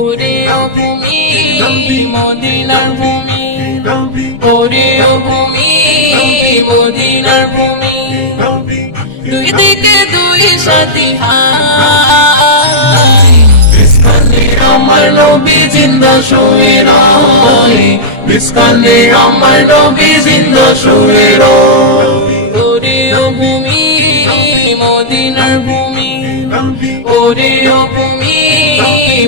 ওরে ও ভূমি মদিনার ভূমি, ওরে ও ভূমি মদিনার ভূমি, দুই দিকে দুই সাথী হায়, বিস্কানে আমার নবী জিন্দা শুয়ে রয়, বিস্কানে আমার নবী জিন্দা শুয়ে রয়। ওরে ও ভূমি মদিনার ভূমি, ওরে ও ভূমি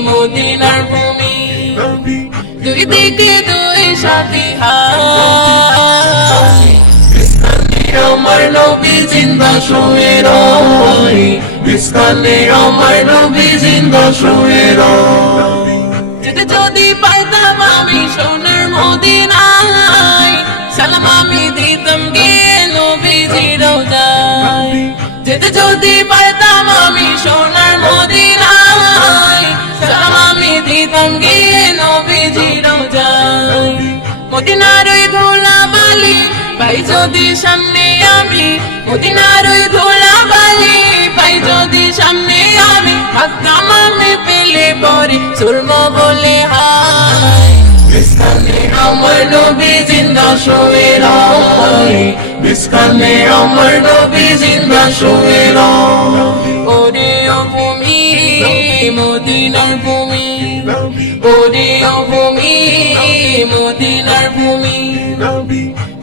মদিনার ভূমি, দুই দিকে দুই সাথী হায়, বিস্কানে আমার নবী জিন্দা শুয়ে রয়, বিস্কানে আমার নবী জিন্দা শুয়ে রয়। যেতে যদি পাইতাম আমি সোনার মদিনায়, সালাম আমি দিতাম গিয়ে নবীজির রওজায়। যেতে যদি পাইতাম আমি সোনার মদিনায়, সালাম আমি দিতাম গিয়ে নবীজির রওজায়। মদিনার ওই ধুলা বালি পাই যদি সামনে আমি, মদিনার ওই ধুলা বালি পাই যদি সামনে আমি, থাকতাম আমি পেলে পরে সুরমা বলে হায়, বিস্কানে আমার নবী জিন্দা শুয়ে রয়, বিস্কানে আমার নবী জিন্দা শুয়ে রয়। ওরে ও ভূমি মদিনার ভূমি, ওরে ও ভূমি মদিনার ভূমি,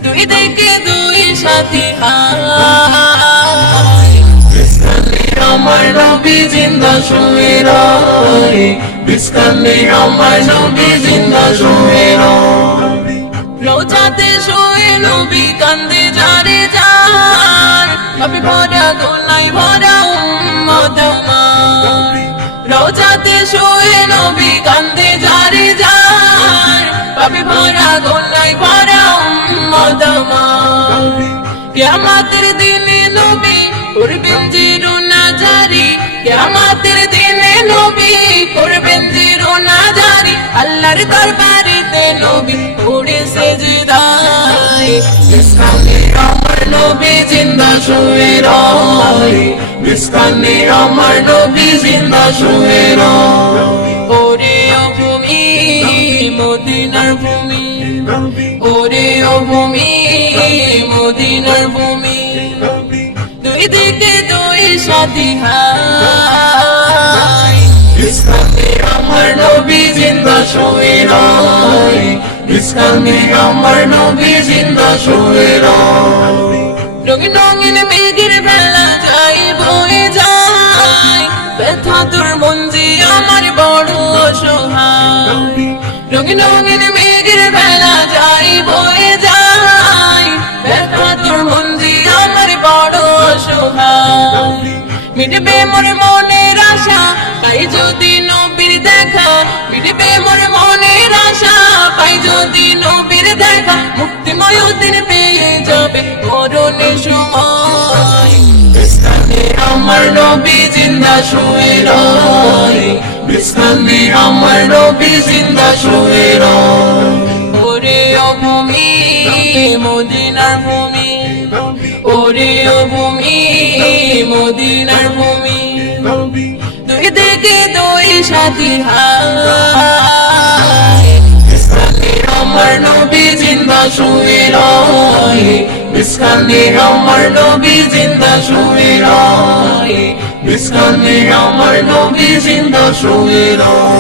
দুই দিকে দুই সাথী হায়, বিস্কানে আমার নবী জিন্দা শুয়ে রয়, বিস্কানে আমার নবী জিন্দা শুয়ে রয়। রওজাতে শুয়ে নবী কান্দে যারে যার, পাপে ভরা দোলাই ভরা উম্মত আমার। রওজাতে শুয়ে নবী কান্দে যারে যার, পাপে ভরা দোলাই ভরা উম্মত আমার। কিয়ামতের দিনে নবী করবেন জিরুনা জারি, কিয়ামতের দিনে নবী করবেন জিরুনা জারি, আল্লাহর দরবারেতে নবী পড়ে সেজদায়, বিস্কানে আমার নবী জিন্দা শুয়ে রয়, বিস্কানে আমার নবী জিন্দা শুয়ে রয়। ওরে ও ভূমি মদিনার ভূমি, ওরে ও ভূমি মদিনার ভূমি, দুই দিকে দুই সাথী হায়, বিস্কানে আমার নবী জিন্দা শুয়ে রয়, বিস্কানে আমার নবী জিন্দা শুয়ে রয়। রঙিন রঙিন মেঘের বেলা যাই বয়ে যায়, ব্যথা তোর মঞ্জি আমার বড় অসহায়। রঙিন রঙিন মেঘের বেলা যাই বয়ে যায়, ব্যথা তোর মঞ্জি আমার বড় অসহায়। মিটবে মোর মনের আশা পাই যদি নবীর দেখা, মিটবে মোর মনের আশা পাই যদি নবীর দেখা, মুক্তিময় দিন পেয়ে যাবে মরণের সময়, বিস্কানে আমার নবী জিন্দা শুয়ে রয়, বিস্কানে আমার নবী জিন্দা শুয়ে রয়। ওরে ও ভূমি মদিনার ভূমি, ওরে ও ভূমি মদিনার ভূমি, দুই দিকে দুই সাথী হায়, বিস্কানে আমার নবী জিন্দা শুয়ে রয়, বিস্কানে আমার নবী জিন্দা শুয়ে রয়, বিস্কানে আমার নবী জিন্দা শুয়ে রয়।